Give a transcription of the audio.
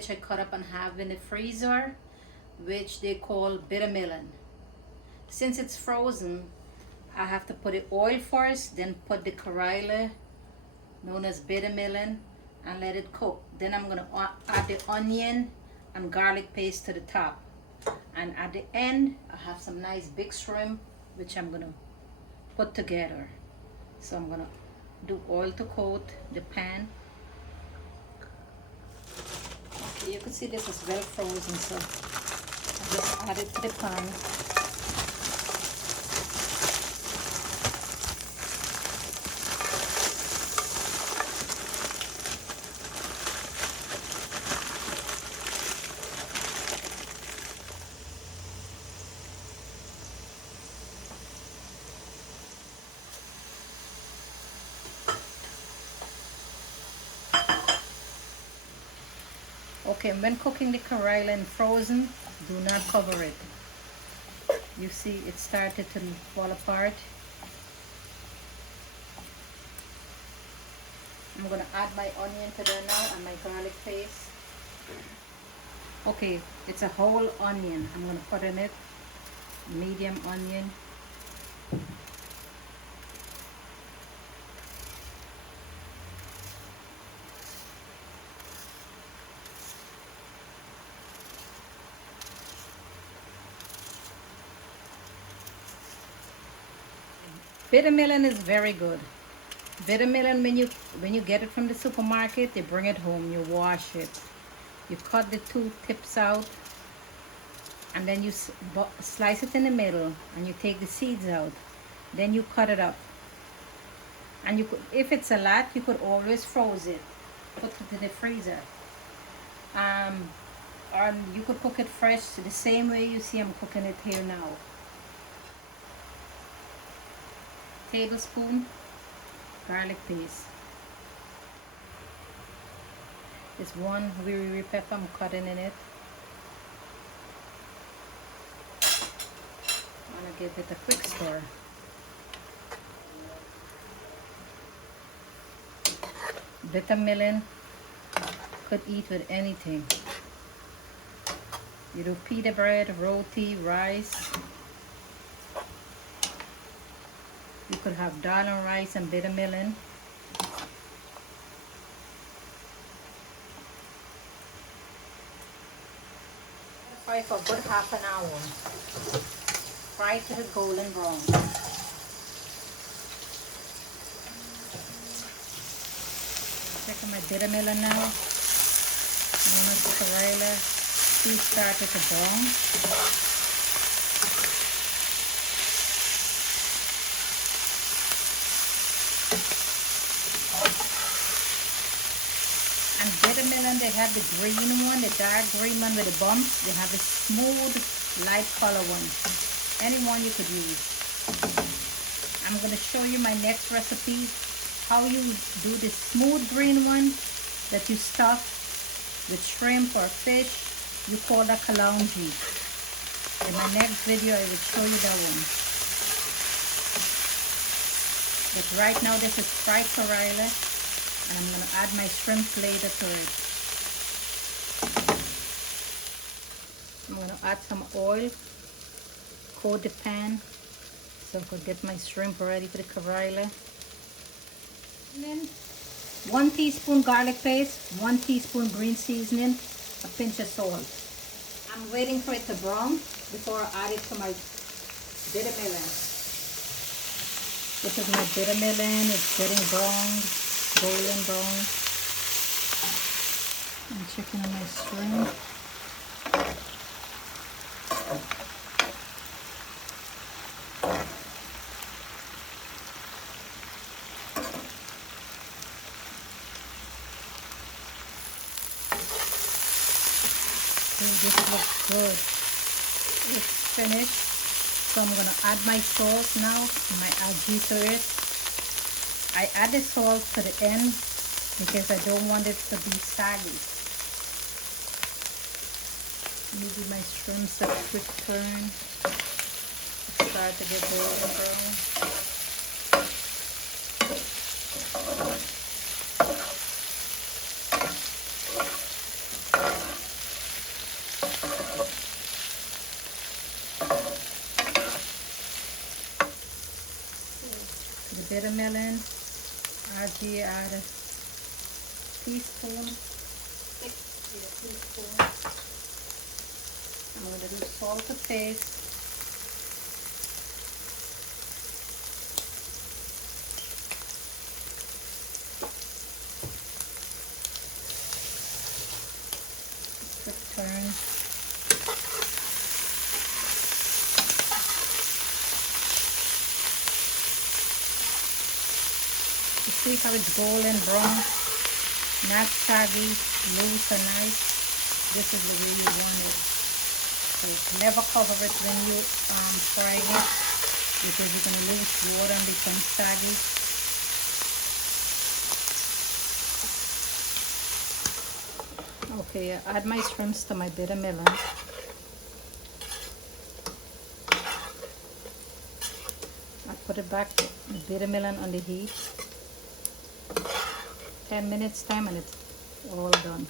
which I cut up and have in the freezer, which they call bitter melon. Since it's frozen, I have to put the oil first, then put the Karilla, known as bitter melon, and let it cook. Then I'm gonna add the onion and garlic paste to the top. And at the end, I have some nice big shrimp, which I'm gonna put together. So I'm gonna do oil to coat the pan. Okay, you can see this is well frozen, so I just add it to the pan. Okay, when cooking the Karilla in frozen, do not cover it. You see it started to fall apart. I'm going to add my onion to there now and my garlic paste. Okay, it's a whole onion. I'm going to put in it, medium onion. Bitter melon is very good. Bitter melon, when you get it from the supermarket, they bring it home, you wash it. You cut the two tips out, and then you slice it in the middle, and you take the seeds out. Then you cut it up. And you could, if it's a lot, you could always freeze it, put it in the freezer. Or you could cook it fresh the same way you see I'm cooking it here now. Tablespoon garlic paste. This one riri pepper I'm cutting in it. I'm gonna give it a quick stir. Bitter melon, could eat with anything. You do pita bread, roti, rice. You could have dal and rice and bitter melon. Fry for a good half an hour. Fry to the golden brown. Check my bitter melon now. Known as Karilla. She started to brown. And bitter melon, they have the green one, the dark green one with the bumps. They have the smooth, light color one. Any one you could use. I'm going to show you my next recipe, how you do the smooth green one that you stuff with shrimp or fish. You call that kalonji. In my next video, I will show you that one. But right now, this is fried Karilla. And I'm going to add my shrimp later to it. I'm going to add some oil, coat the pan, so I could get my shrimp ready for the Karilla. And then 1 teaspoon garlic paste, 1 teaspoon green seasoning, a pinch of salt. I'm waiting for it to brown before I add it to my bitter melon. This is my bitter melon, it's getting brown. Golden brown. I'm checking on my shrimp. Oh, this looks good. It's finished. So I'm going to add my sauce now, my algae to it. I add the salt to the end because I don't want it to be saggy. Maybe my shrimps a quick turn. Start to get golden brown. bitter melon. I add a teaspoon, thick with a teaspoon. I'm going to do salt to taste. Quick turn. You see how it's golden brown, not saggy, loose and nice. This is the way you want it. So never cover it when you fry it, because you're going to lose water and become saggy. Okay, I add my shrimps to my bitter melon. I put it back, the bitter melon on the heat. 10 minutes time and it's all done.